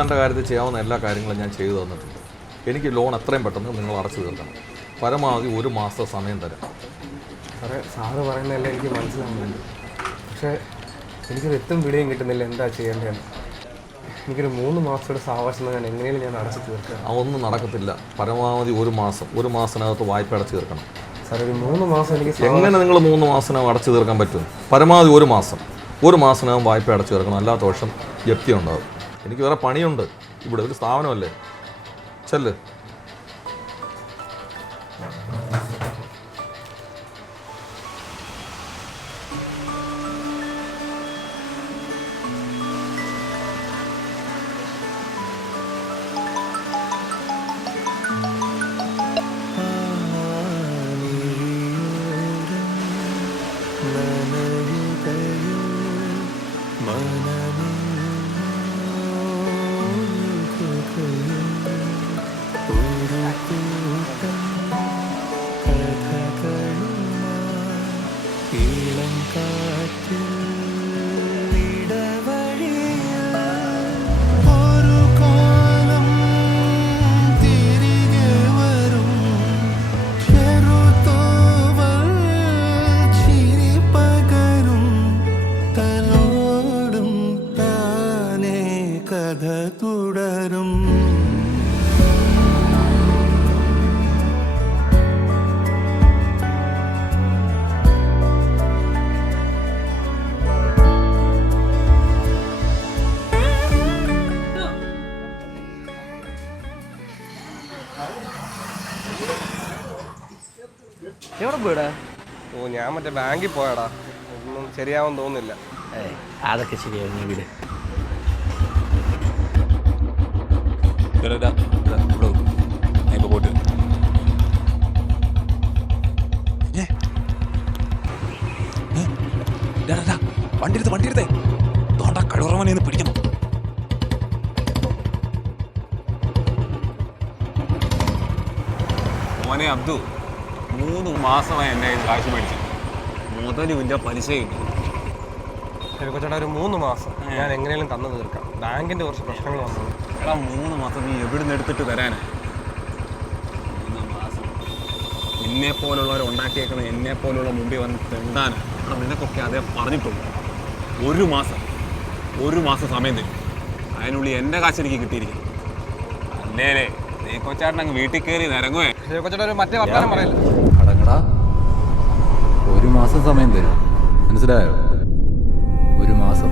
തൻ്റെ കാര്യത്തിൽ ചെയ്യാവുന്ന എല്ലാ കാര്യങ്ങളും ഞാൻ ചെയ്തു തന്നിട്ടുണ്ട്. എനിക്ക് ലോൺ എത്രയും പെട്ടെന്ന് നിങ്ങൾ അടച്ചു തീർക്കണം. പരമാവധി 1 മാസത്തെ സമയം തരാം. സാറ് പറയുന്നതല്ല എനിക്ക് മനസ്സിലാവുന്നുണ്ട്. പക്ഷേ എനിക്കൊരു എത്തും പിടിയും കിട്ടുന്നില്ല എന്താ ചെയ്യേണ്ടതെന്ന്. എനിക്കൊരു 3 മാസത്തോടെ സാവകാശം ഞാൻ എങ്ങനെയും ഞാൻ അടച്ചു തീർക്കാം. അതൊന്നും നടക്കത്തില്ല. പരമാവധി 1 മാസം, 1 മാസത്തിനകത്ത് വായ്പ അടച്ചു തീർക്കണം. സാർ ഒരു 3 മാസം എനിക്ക് എങ്ങനെ നിങ്ങൾ 3 മാസത്തിനകം അടച്ചു തീർക്കാൻ പറ്റും? പരമാവധി 1 മാസം, 1 മാസത്തിനകം വായ്പ അടച്ചു തീർക്കണം. അല്ലാത്ത വർഷം ജപ്തി ഉണ്ടാകും. എനിക്ക് വേറെ പണിയുണ്ട്. ഇവിടെ ഒരു സ്ഥാപനമല്ലേ. ചെല്ല്. എവിടെ പോയിടാ? ഞാൻ മറ്റേ ബാങ്കിൽ പോയടാ. ഒന്നും ശരിയാവാൻ തോന്നുന്നില്ല. അതൊക്കെ ശരിയാവും, നീ വീട്. വണ്ടിയെടുത്തേ തോണ്ടാ കഴിവുറവനെന്ന് പിടിക്കണം. മോനെ അബ്ദു, 3 മാസമായി എൻ്റെ കാശ് മേടിച്ചു. മുതലും ഇല്ല, പലിശയും. കൊച്ചേട്ടാ ഒരു 3 മാസം ഞാൻ എങ്ങനെയും തന്നു തീർക്കാം. ബാങ്കിൻ്റെ കുറച്ച് പ്രശ്നങ്ങൾ വന്നു. എടാ 3 മാസം നീ എവിടെ നിന്ന് എടുത്തിട്ട് തരാനാ? 3 മാസം എന്നെ പോലുള്ളവരെ ഉണ്ടാക്കിയേക്കുന്ന എന്നെ പോലുള്ള മുമ്പിൽ വന്ന് തെണ്ടാനാ. എടാ നിനക്കൊക്കെ അതേ പറഞ്ഞിട്ടുള്ളൂ. 1 മാസം സമയം തരും. അതിനുള്ളിൽ എൻ്റെ കാശ് എനിക്ക് കിട്ടിയിരിക്കും. അല്ലേ നീ കൊച്ചാട്ടൻ അങ്ങ് വീട്ടിൽ കയറി നിരങ്ങുവേ. കൊച്ചേട്ടാ ഒരു മറ്റേ വർത്താനം പറയില്ല. അടങ്ങടാ. 1 മാസം സമയം തരും, മനസ്സിലായോ? 1 മാസം.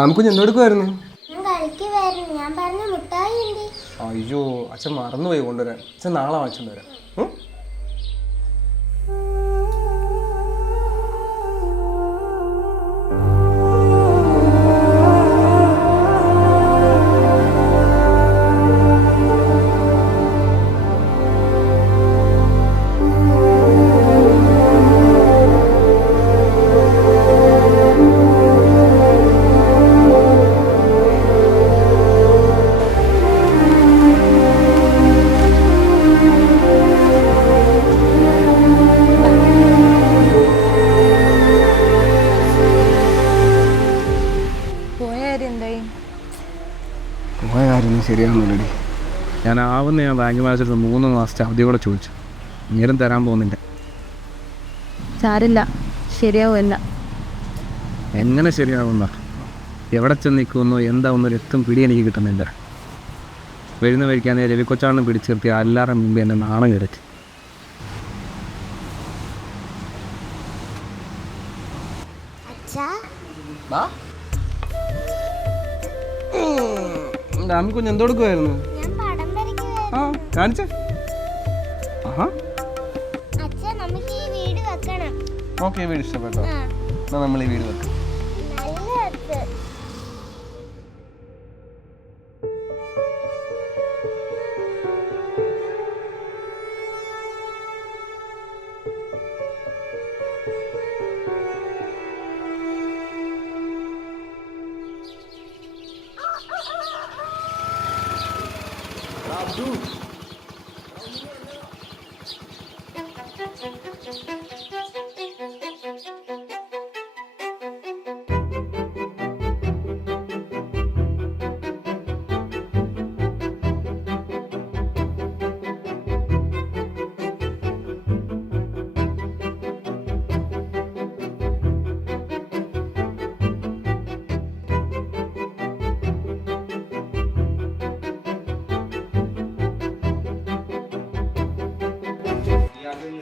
ആമക്കുഞ്ഞ് എന്തെടുക്കുമായിരുന്നു? അയ്യോ, അച്ഛൻ മറന്നുപോയി കൊണ്ടുവരാൻ. അച്ഛൻ നാളെ വാങ്ങിച്ചോണ്ട് വരാം. ശരിയാണെന്നുള്ളടി. ഞാൻ ബാങ്ക് മാനേജർ 3 മാസത്തെ അവധി കൂടെ ചോദിച്ചു. നേരം തരാൻ പോകുന്നില്ല. സാരില്ല, ശരിയാവുമല്ല. എങ്ങനെ ശരിയാവുന്ന? എവിടെ ചെന്ന് നിൽക്കുമെന്നോ എന്താവുന്നൊരു എത്തും പിടി എനിക്ക് കിട്ടുന്നില്ല. വരുന്ന വരിക്കാൻ രവിക്കൊച്ചാണെന്ന് പിടിച്ചു നിർത്തി എല്ലാവരുടെ മുമ്പ് എന്നെ നാണം കിടച്ചു. കുഞ്ഞ് എന്തെടുക്കുമായിരുന്നു? ആ കാണിച്ച. ഓക്കെ, വീട് ഇഷ്ടപ്പെട്ടോ? എന്നാൽ നമ്മൾ ഈ വീട് വെക്കാം.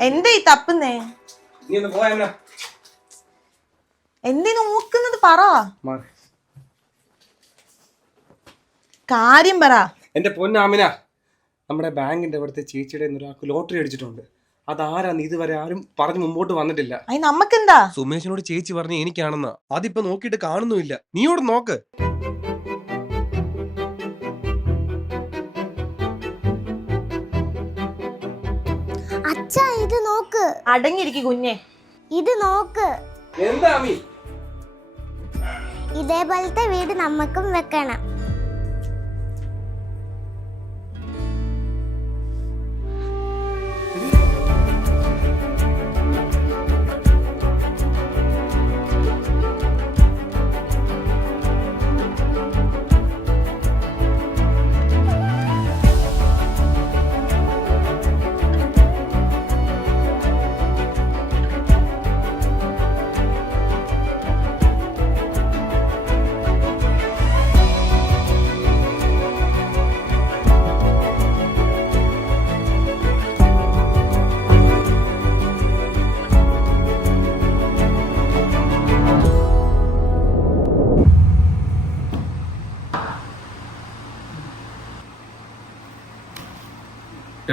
എന്താ ഈ തപ്പുന്നേ? നീ ഒന്ന് പോയാ എന്തി നോക്കുന്നത്? പറ, മാറി. കാര്യം പറ. എൻ്റെ പൊന്നാമിന, നമ്മുടെ ബാങ്കിന്റെ ഇവിടുത്തെ ചേച്ചിയുടെ ഒരാൾക്ക് ലോട്ടറി അടിച്ചിട്ടുണ്ട്. അതാരാന്ന് ഇതുവരെ ആരും പറഞ്ഞു മുമ്പോട്ട് വന്നിട്ടില്ല. അയ് നമുക്കെന്താ? സുമേഷിനോട് ചേച്ചി പറഞ്ഞ എനിക്കാണെന്നാ. അതിപ്പോ നോക്കിയിട്ട് കാണുന്നുമില്ല. നീയോട് നോക്ക്. അച്ഛാ ഇത് നോക്ക്. അടങ്ങിയിരിക്കും കുഞ്ഞെ. ഇത് നോക്ക്. എന്താ അമ്മി? ഇതേപോലത്തെ വീട് നമുക്കും വെക്കണം.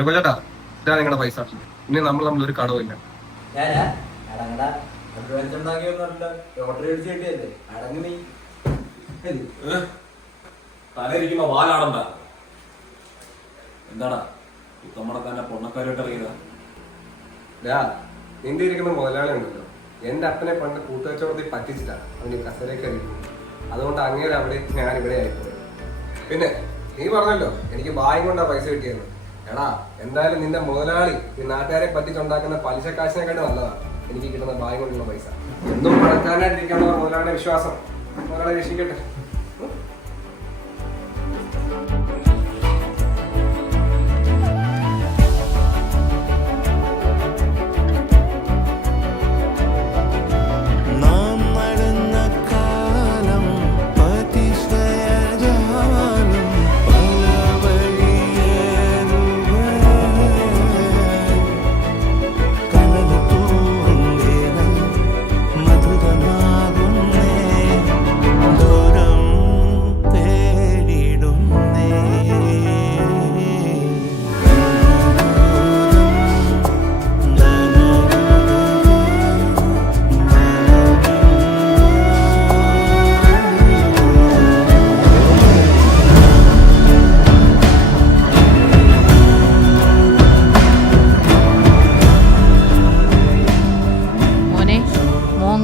ചേട്ടാ, ഇതാ നിങ്ങളുടെ പൈസ. ഇനി നമ്മൾ ഒരു കടവില്ല. തലയിരിക്കുമ്പോ വാലാടണ്ട. എന്താടാ നമ്മുടെ തന്നെ പൊണ്ണക്കാരോട്ട് ഇറങ്ങിയതാ? നിന്റെ ഇരിക്കുന്ന മുതലാളി ഉണ്ടല്ലോ, എന്റെ അപ്പനെ പണ്ട് കൂട്ടുകച്ചവടത്തിൽ പറ്റിച്ചിട്ടാ അവന് കസരയൊക്കെ അറിയുന്നത്. അതുകൊണ്ട് അങ്ങേരെ അവിടെ ഞാൻ ഇവിടെ ആയിപ്പോയി. പിന്നെ നീ പറഞ്ഞല്ലോ എനിക്ക് ബായും കൊണ്ടാ പൈസ കിട്ടിയെന്ന്. എടാ, എന്തായാലും നിന്റെ മുതലാളി ഈ നാട്ടുകാരെ പറ്റിച്ചുണ്ടാക്കുന്ന പലിശക്കാശിനെക്കാട്ട് നല്ലതാണ് എനിക്ക് കിട്ടുന്ന ബായും കൊണ്ടുള്ള പൈസ. എന്തും പണക്കാരനായിട്ടിരിക്കാനുള്ള മുതലാളിയുടെ വിശ്വാസം. മുതലാളി രക്ഷിക്കട്ടെ.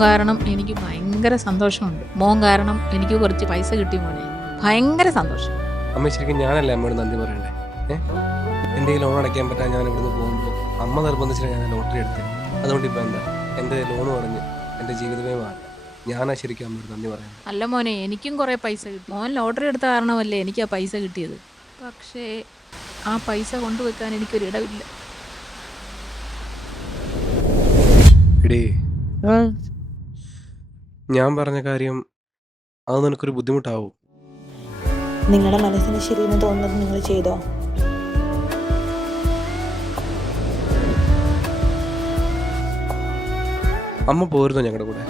കാരണം എനിക്ക് ഭയങ്കര സന്തോഷമുണ്ട്. മോൻ കാരണം എനിക്ക് കുറച്ച് പൈസ കിട്ടി മോനെ. ഭയങ്കര സന്തോഷം. അമ്മ ശരിക്കും ഞാനല്ലേ അമ്മയോട് നന്ദി പറയണ്ടേ? എൻ്റെ ഈ ലോൺ അടയ്ക്കാൻ പറ്റാൻ ഞാൻ ഇവിടുന്ന് പോകുമ്പോൾ അമ്മ നിർബന്ധിച്ചിട്ട് ഞാൻ ലോട്ടറി എടുത്തത്. അതുകൊണ്ട് ഇപ്പം എന്താ എൻ്റെ ലോൺ പറഞ്ഞ് എൻ്റെ ജീവിതമേ മാറി. ഞാനാ ശരിക്കും അമ്മയോട് നന്ദി പറയുന്നത്. അല്ല മോനെ, എനിക്കും കുറേ പൈസ കിട്ടി. മോൻ ലോട്ടറി എടുത്ത കാരണമല്ലേ എനിക്ക് ആ പൈസ കിട്ടിയത്. പക്ഷേ ആ പൈസ കൊണ്ടുവെക്കാൻ എനിക്കൊരിടമില്ല. എടീ, ഞാൻ പറഞ്ഞ കാര്യം അത് നിനക്കൊരു ബുദ്ധിമുട്ടാവും. നിങ്ങളുടെ മനസ്സിന് ശരിയെന്ന് തോന്നുന്നത് നിങ്ങൾ ചെയ്തോ? അമ്മ പോരുന്നോ ഞങ്ങളുടെ കൂടെ?